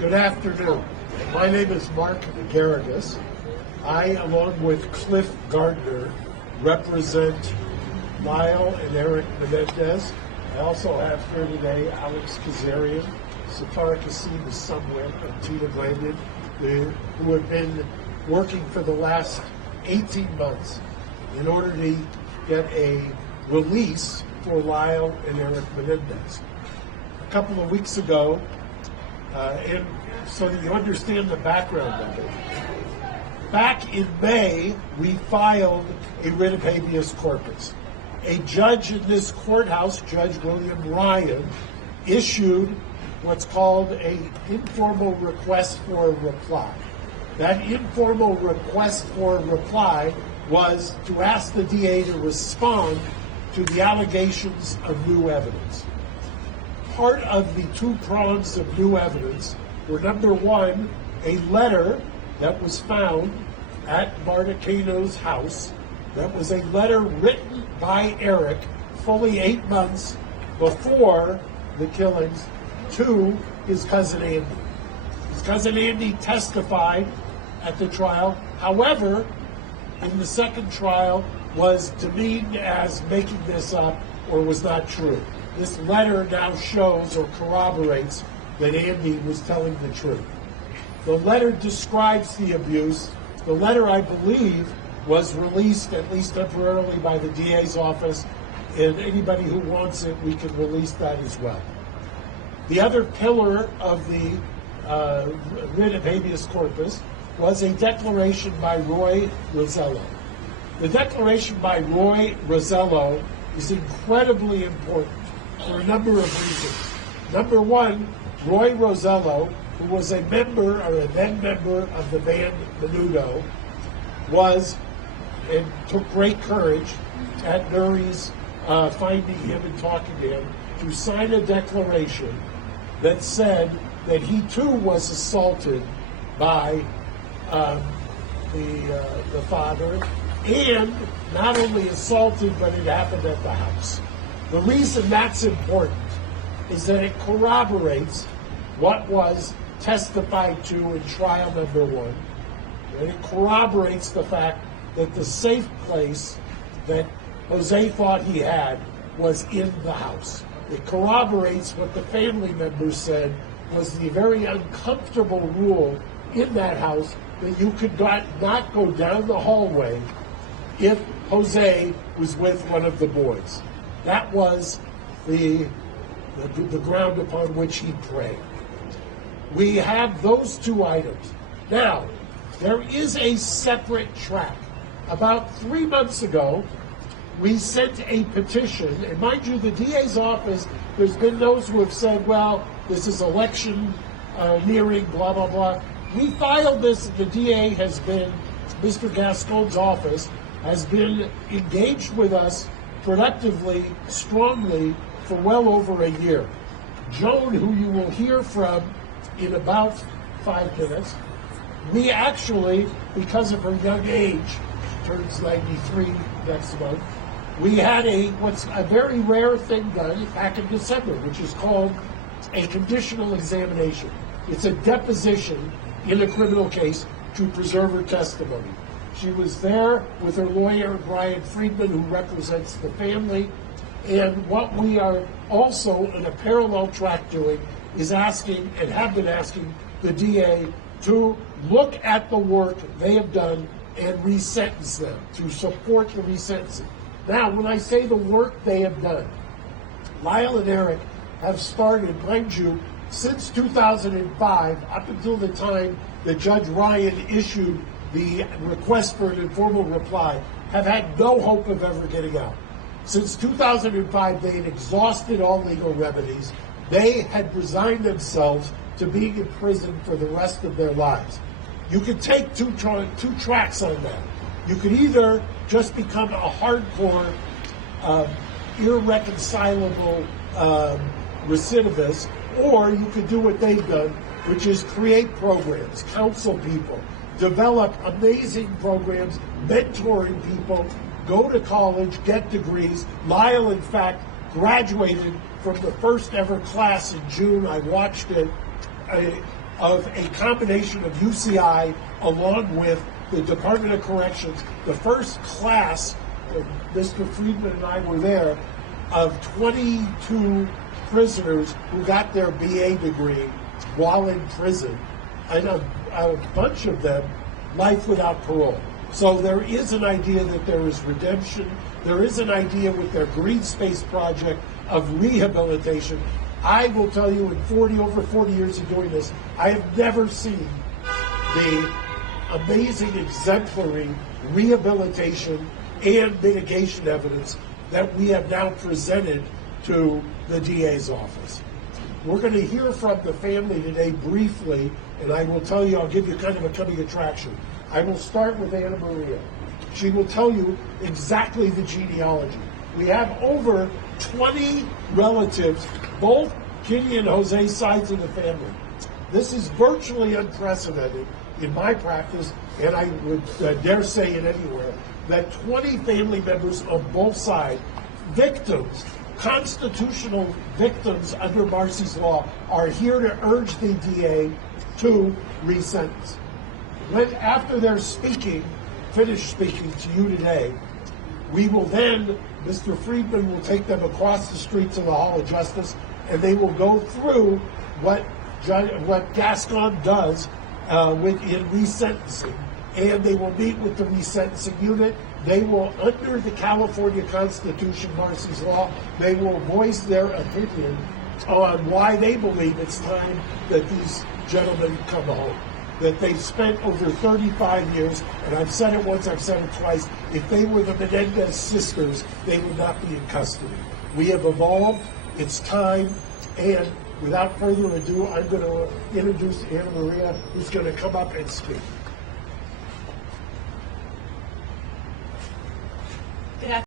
Good afternoon. My name is Mark Geragos. I, along with Cliff Gardner, represent Lyle and Erik Menendez. I also have here today Alex Kazarian, Satara Kasim is somewhere, and Tina Blandon, who have been working for the last 18 months in order to get a release for Lyle and Erik Menendez. A couple of weeks ago, and so that you understand the background of it, back in May, we filed a writ of habeas corpus. A judge in this courthouse, Judge William Ryan, issued what's called an informal request for a reply. That informal request for a reply was to ask the DA to respond to the allegations of new evidence. Part of the two prongs of new evidence were, number one, a letter that was found at Marta Cano's house. That was a letter written by Erik fully 8 months before the killings to his cousin Andy. His cousin Andy testified at the trial. However, in the second trial, was demeaned as making this up or was not true. This letter now shows or corroborates that Andy was telling the truth. The letter describes the abuse. The letter, I believe, was released, at least temporarily, by the DA's office, and anybody who wants it, we can release that as well. The other pillar of the writ of habeas corpus was a declaration by Roy Rosello. The declaration by Roy Rosello is incredibly important for a number of reasons. Number one, Roy Rosello, who was a member or a then member of the band Menudo, was and took great courage at Nuri's finding him and talking to him to sign a declaration that said that he too was assaulted by the father, and not only assaulted, but it happened at the house. The reason that's important is that it corroborates what was testified to in trial number one, and it corroborates the fact that the safe place that Jose thought he had was in the house. It corroborates what the family members said was the very uncomfortable rule in that house, that you could not go down the hallway if Jose was with one of the boys. That was the ground upon which he prayed. We have those two items. Now, there is a separate track. About 3 months ago, we sent a petition, and mind you, the DA's office, there's been those who have said, well, this is election nearing, blah, blah, blah. We filed this, the DA has been, Mr. Gascon's office, has been engaged with us productively, strongly, for well over a year. Joan, who you will hear from in about 5 minutes, we actually, because of her young age, turns 93 next month, we had what's a very rare thing done back in December, which is called a conditional examination. It's a deposition in a criminal case to preserve her testimony. She was there with her lawyer, Brian Friedman, who represents the family. And what we are also in a parallel track doing is asking, and have been asking, the DA to look at the work they have done and resentence them, to support the resentencing. Now, when I say the work they have done, Lyle and Erik have started, mind you, since 2005, up until the time that Judge Ryan issued the request for an informal reply, have had no hope of ever getting out. Since 2005, they had exhausted all legal remedies. They had resigned themselves to being in prison for the rest of their lives. You could take two tracks on that. You could either just become a hardcore, irreconcilable recidivist, or you could do what they've done, which is create programs, counsel people, develop amazing programs, mentoring people, go to college, get degrees. Lyle, in fact, graduated from the first ever class in June. I watched it. of a combination of UCI along with the Department of Corrections. The first class, Mr. Friedman and I were there, of 22 prisoners who got their BA degree while in prison, and a bunch of them life without parole. So there is an idea that there is redemption. There is an idea with their green space project of rehabilitation. I will tell you, in over 40 years of doing this, I have never seen the amazing exemplary rehabilitation and mitigation evidence that we have now presented to the DA's office. We're going to hear from the family today briefly, and I will tell you, I'll give you kind of a coming attraction. I will start with Anna Maria. She will tell you exactly the genealogy. We have over 20 relatives, both Kitty and Jose sides of the family. This is virtually unprecedented in my practice, and I would dare say it anywhere, that 20 family members on both sides, victims, constitutional victims under Marcy's law, are here to urge the DA to resentence. After they're finished speaking to you today, we will then, Mr. Friedman will take them across the street to the Hall of Justice, and they will go through what Gascon does in resentencing, and they will meet with the resentencing unit. They will, under the California Constitution, Marcy's law, they will voice their opinion on why they believe it's time that these gentlemen come home. That they've spent over 35 years, and I've said it once, I've said it twice, if they were the Menendez sisters, they would not be in custody. We have evolved, it's time, and without further ado, I'm going to introduce Anna Maria, who's going to come up and speak.